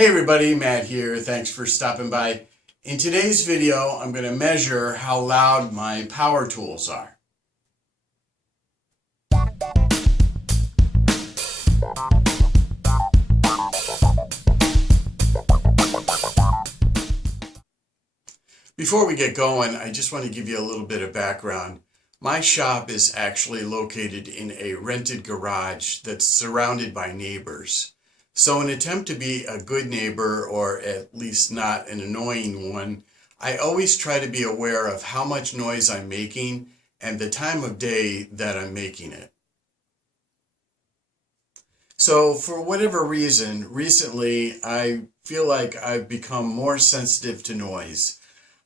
Hey everybody, Matt here. Thanks for stopping by. In today's video, I'm going to measure how loud my power tools are. Before we get going, I just want to give you a little bit of background. My shop is actually located in a rented garage that's surrounded by neighbors. So in an attempt to be a good neighbor, or at least not an annoying one, I always try to be aware of how much noise I'm making and the time of day that I'm making it. So for whatever reason, recently I feel like I've become more sensitive to noise.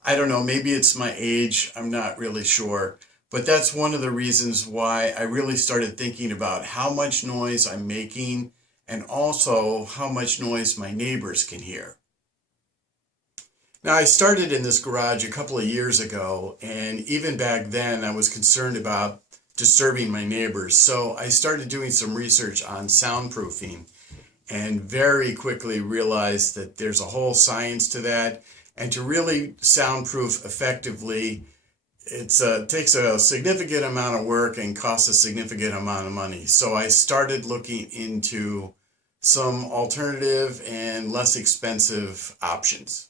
I don't know, maybe it's my age, I'm not really sure. But that's one of the reasons why I really started thinking about how much noise I'm making and also how much noise my neighbors can hear. Now, I started in this garage a couple of years ago, and even back then I was concerned about disturbing my neighbors. So I started doing some research on soundproofing and very quickly realized that there's a whole science to that. And to really soundproof effectively, it takes a significant amount of work and costs a significant amount of money. So I started looking into some alternative and less expensive options.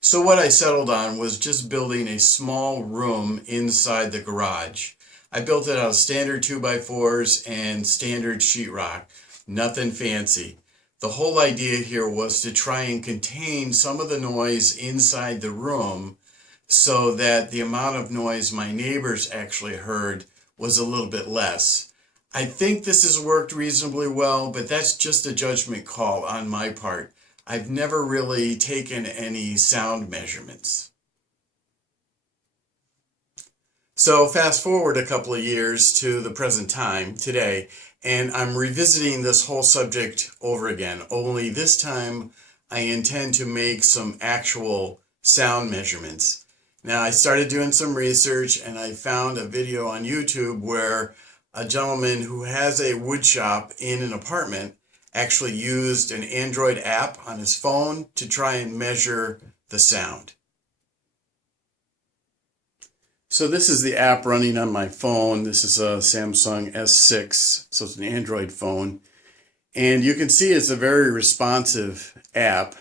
So what I settled on was just building a small room inside the garage. I built it out of standard 2x4s and standard sheetrock, nothing fancy. The whole idea here was to try and contain some of the noise inside the room so that the amount of noise my neighbors actually heard was a little bit less. I think this has worked reasonably well, but that's just a judgment call on my part. I've never really taken any sound measurements. So fast forward a couple of years to the present time, today, and I'm revisiting this whole subject over again, only this time I intend to make some actual sound measurements. Now, I started doing some research and I found a video on YouTube where a gentleman who has a wood shop in an apartment actually used an Android app on his phone to try and measure the sound. So this is the app running on my phone. This is a Samsung S6, so it's an Android phone. And you can see it's a very responsive app.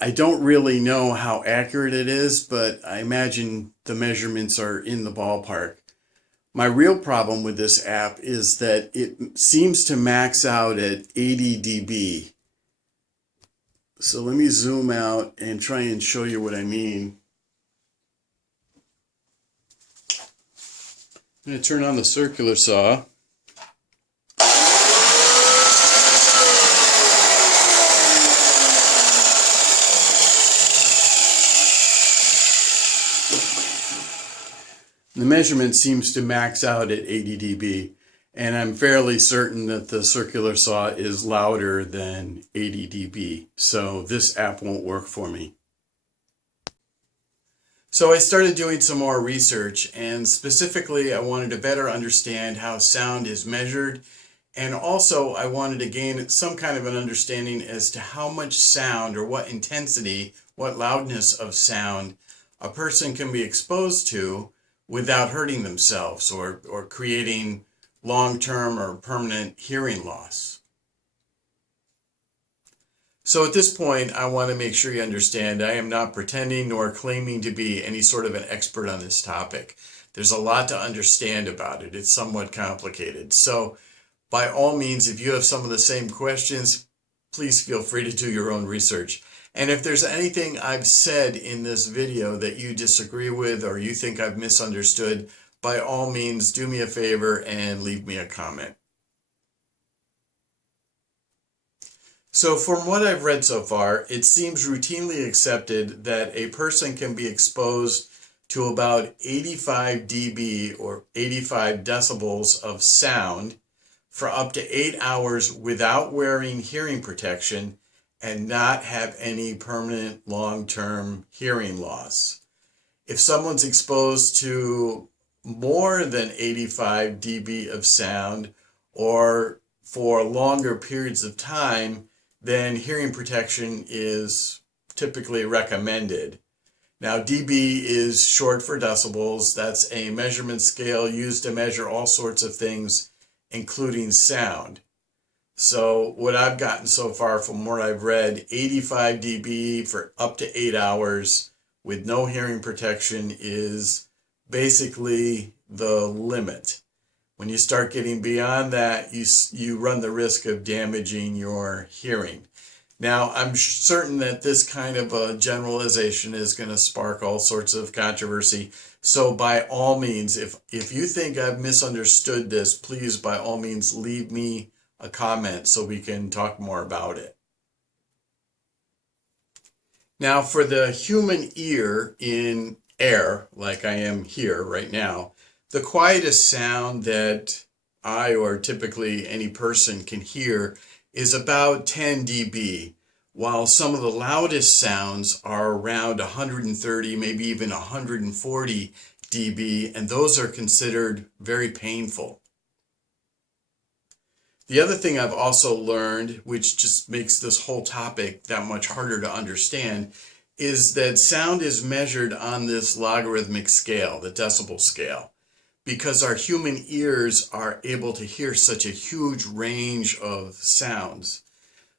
I don't really know how accurate it is, but I imagine the measurements are in the ballpark. My real problem with this app is that it seems to max out at 80 dB. So let me zoom out and try and show you what I mean. I'm going to turn on the circular saw. The measurement seems to max out at 80 dB, and I'm fairly certain that the circular saw is louder than 80 dB, so this app won't work for me. So I started doing some more research, and specifically I wanted to better understand how sound is measured, and also I wanted to gain some kind of an understanding as to how much sound or what intensity, what loudness of sound a person can be exposed to without hurting themselves or creating long-term or permanent hearing loss. So at this point, I want to make sure you understand I am not pretending nor claiming to be any sort of an expert on this topic. There's a lot to understand about it. It's somewhat complicated. So by all means, if you have some of the same questions, please feel free to do your own research. And if there's anything I've said in this video that you disagree with or you think I've misunderstood, by all means, do me a favor and leave me a comment. So from what I've read so far, it seems routinely accepted that a person can be exposed to about 85 dB or 85 decibels of sound for up to 8 hours without wearing hearing protection and not have any permanent long-term hearing loss. If someone's exposed to more than 85 dB of sound or for longer periods of time, then hearing protection is typically recommended. Now, dB is short for decibels. That's a measurement scale used to measure all sorts of things, including sound. So what I've gotten so far from what I've read, 85 dB for up to 8 hours with no hearing protection is basically the limit. When you start getting beyond that, you run the risk of damaging your hearing. Now, I'm certain that this kind of a generalization is going to spark all sorts of controversy. So by all means, if you think I've misunderstood this, please by all means leave me a comment so we can talk more about it. Now, for the human ear in air, like I am here right now, the quietest sound that I or typically any person can hear is about 10 dB, while some of the loudest sounds are around 130, maybe even 140 dB, and those are considered very painful. The other thing I've also learned, which just makes this whole topic that much harder to understand, is that sound is measured on this logarithmic scale, the decibel scale, because our human ears are able to hear such a huge range of sounds.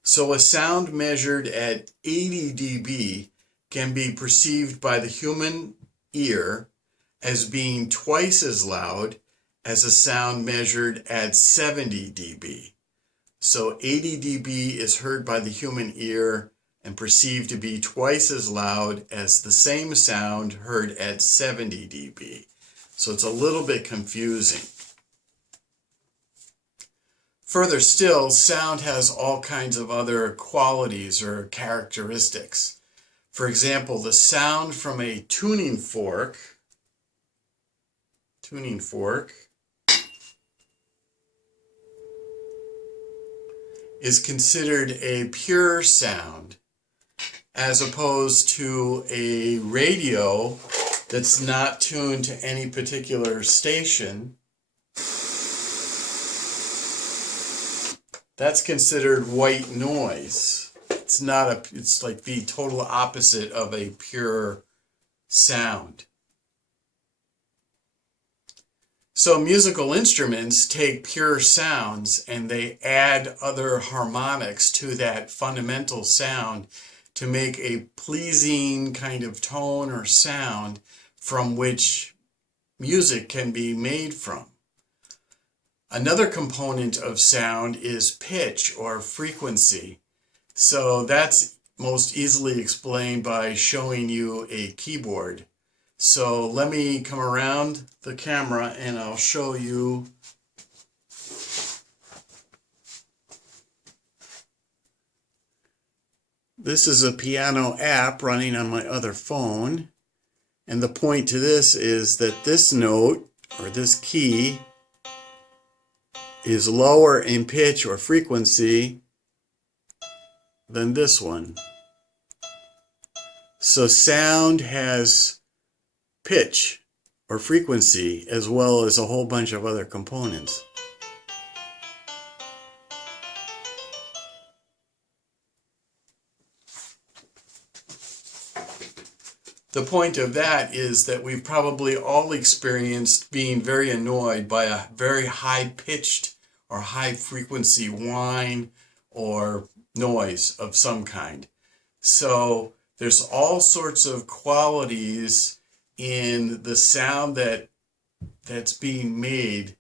So a sound measured at 80 dB can be perceived by the human ear as being twice as loud as a sound measured at 70 dB. So 80 dB is heard by the human ear and perceived to be twice as loud as the same sound heard at 70 dB. So it's a little bit confusing. Further still, sound has all kinds of other qualities or characteristics. For example, the sound from a tuning fork is considered a pure sound, as opposed to a radio that's not tuned to any particular station. That's considered white noise. It's like the total opposite of a pure sound. So musical instruments take pure sounds and they add other harmonics to that fundamental sound to make a pleasing kind of tone or sound from which music can be made from. Another component of sound is pitch or frequency. So that's most easily explained by showing you a keyboard. So let me come around the camera and I'll show you. This is a piano app running on my other phone. And the point to this is that this note, or this key, is lower in pitch or frequency than this one. So sound has pitch or frequency as well as a whole bunch of other components. The point of that is that we've probably all experienced being very annoyed by a very high-pitched or high-frequency whine or noise of some kind. So there's all sorts of qualities in the sound that's being made,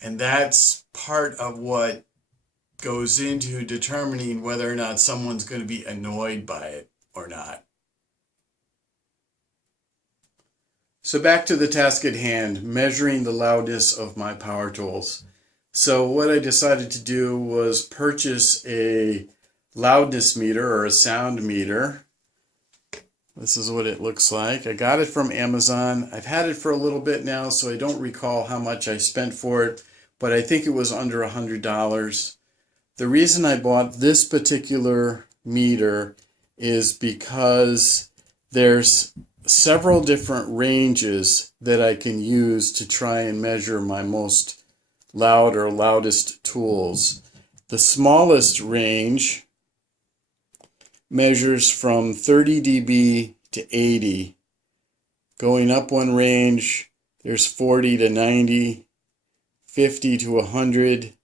and that's part of what goes into determining whether or not someone's going to be annoyed by it or not. So back to the task at hand, measuring the loudness of my power tools. So what I decided to do was purchase a loudness meter or a sound meter. This is what it looks like. I got it from Amazon. I've had it for a little bit now, so I don't recall how much I spent for it, but I think it was under $100. The reason I bought this particular meter is because there's several different ranges that I can use to try and measure my most loud or loudest tools. The smallest range measures from 30 dB to 80. Going up one range, there's 40 to 90, 50 to 100,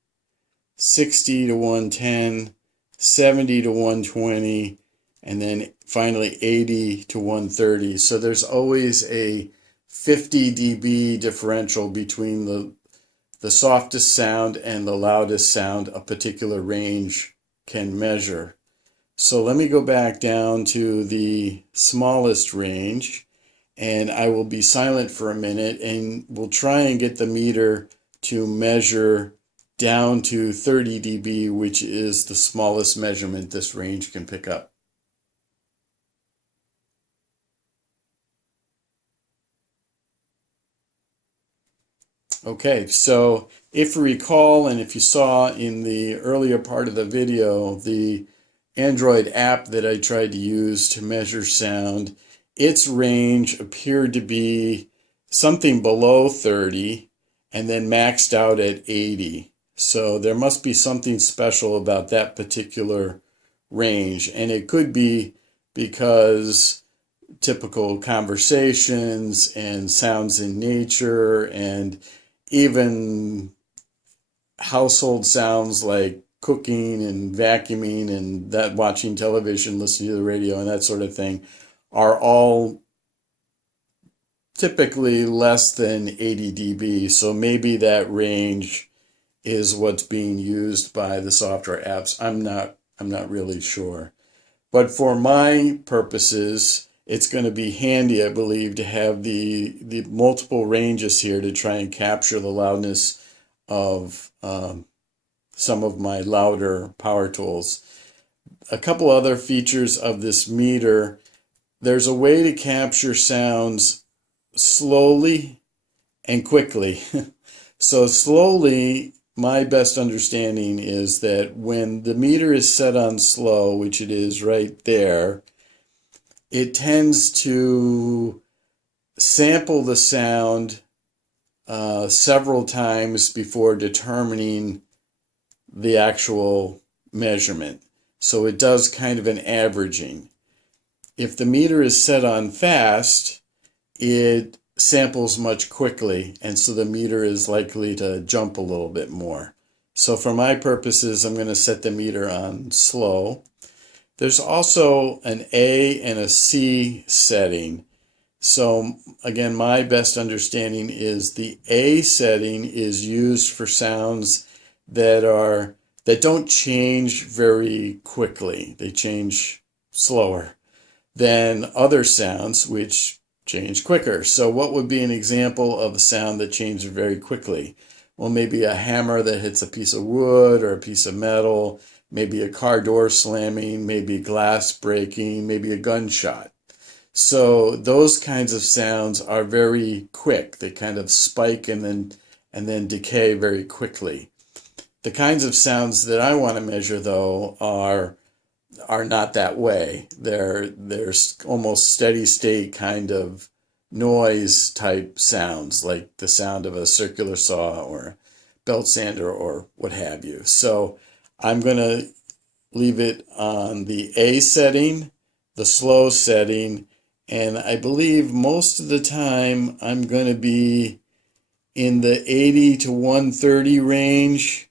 60 to 110, 70 to 120, and then finally 80 to 130. So there's always a 50 dB differential between the softest sound and the loudest sound a particular range can measure. So let me go back down to the smallest range, and I will be silent for a minute, and we'll try and get the meter to measure down to 30 dB, which is the smallest measurement this range can pick up. Okay, so if you recall, and if you saw in the earlier part of the video, the Android app that I tried to use to measure sound, its range appeared to be something below 30 and then maxed out at 80. So there must be something special about that particular range, and it could be because typical conversations and sounds in nature and even household sounds like cooking and vacuuming and that watching television, listening to the radio and that sort of thing are all typically less than 80 dB. So maybe that range is what's being used by the software apps. I'm not really sure. But for my purposes, it's going to be handy, I believe, to have the multiple ranges here to try and capture the loudness of some of my louder power tools. A couple other features of this meter: there's a way to capture sounds slowly and quickly. So slowly, my best understanding is that when the meter is set on slow, which it is right there, it tends to sample the sound several times before determining the actual measurement. So it does kind of an averaging. If the meter is set on fast, it samples much quickly, and so the meter is likely to jump a little bit more. So for my purposes, I'm going to set the meter on slow. There's also an A and a C setting. So again, my best understanding is the A setting is used for sounds that don't change very quickly. They change slower than other sounds which change quicker. So what would be an example of a sound that changes very quickly? Well, maybe a hammer that hits a piece of wood or a piece of metal, maybe a car door slamming, maybe glass breaking, maybe a gunshot. So those kinds of sounds are very quick. They kind of spike and then decay very quickly. The kinds of sounds that I want to measure, though, are not that way. They're almost steady state kind of noise type sounds, like the sound of a circular saw or belt sander or what have you. So I'm going to leave it on the A setting, the slow setting, and I believe most of the time I'm going to be in the 80 to 130 range,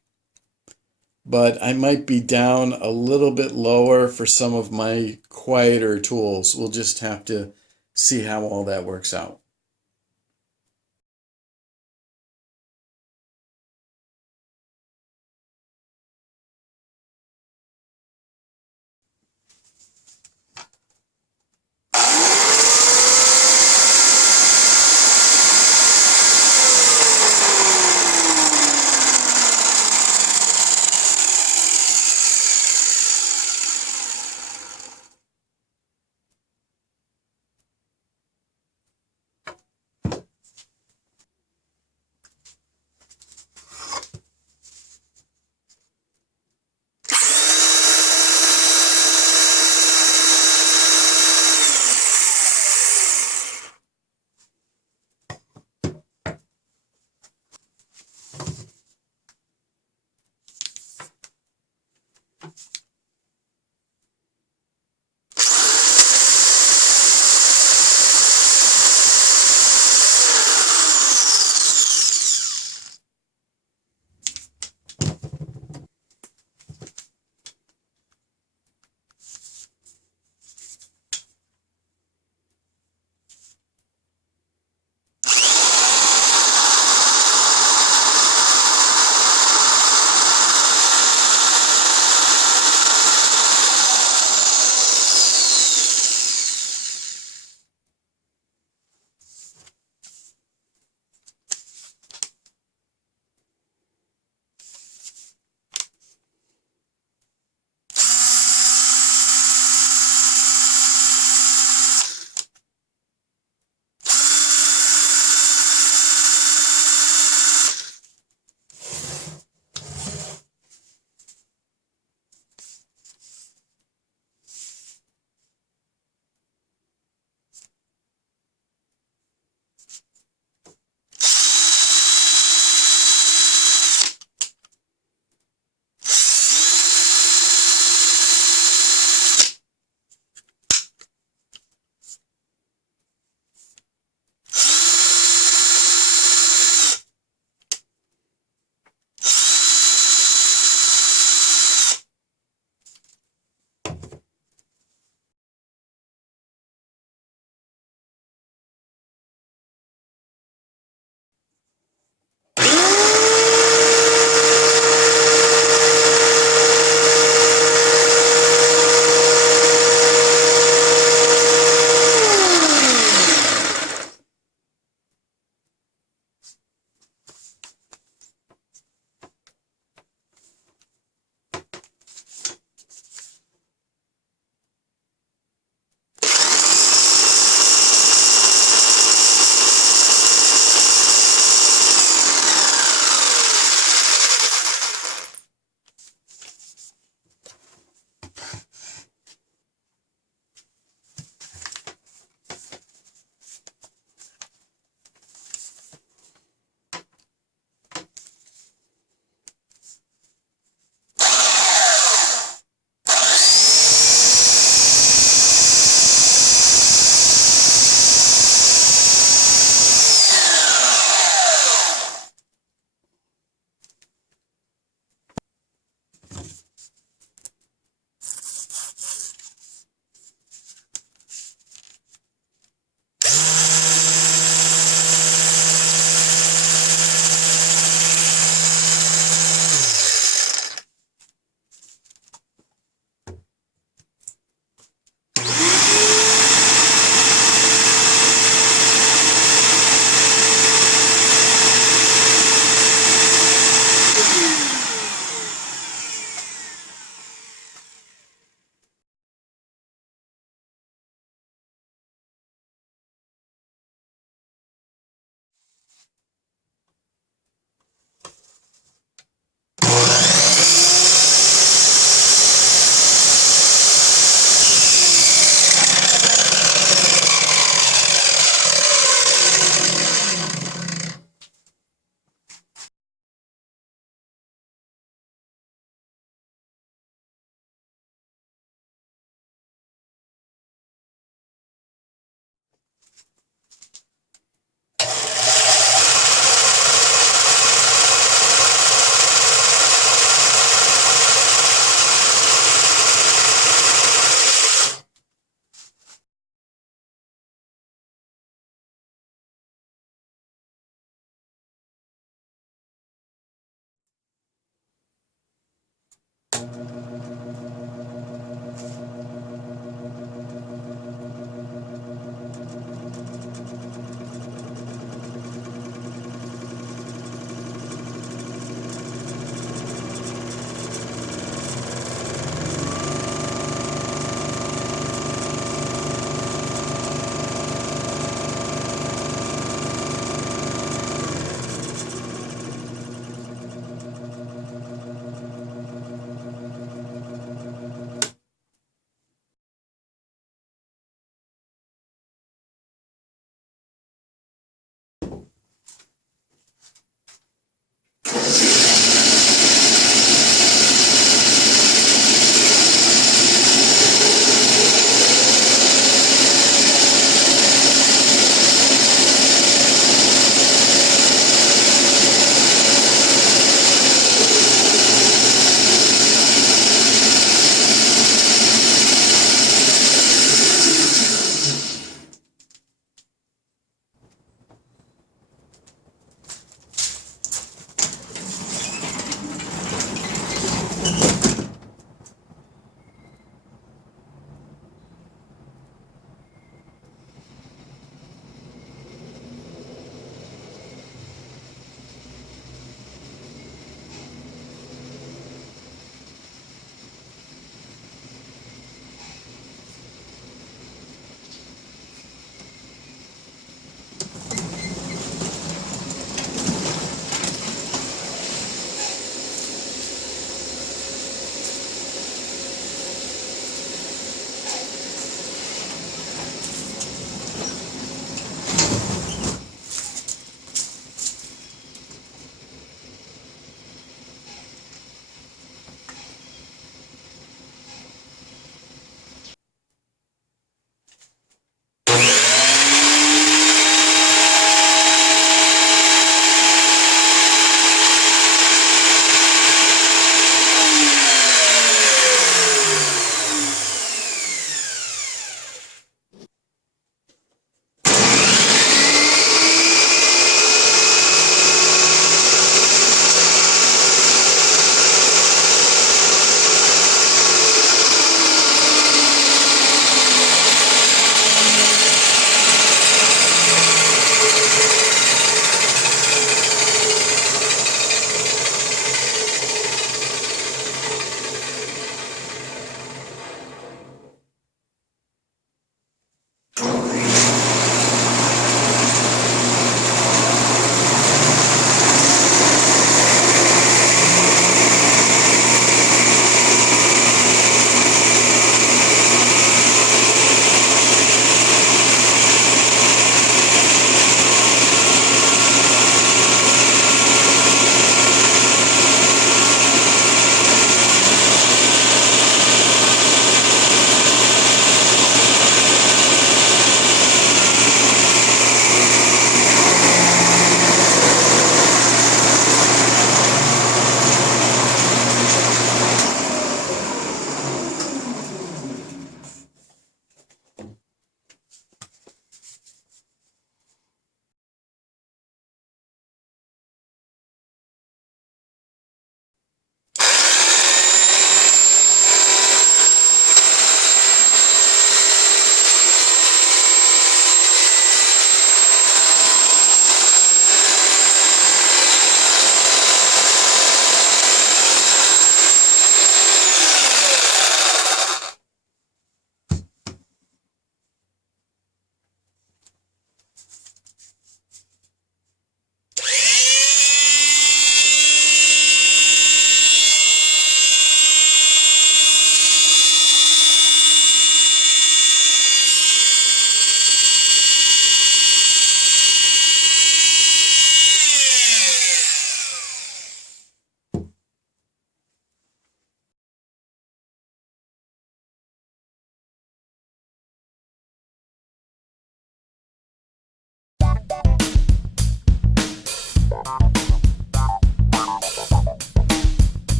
but I might be down a little bit lower for some of my quieter tools. We'll just have to see how all that works out.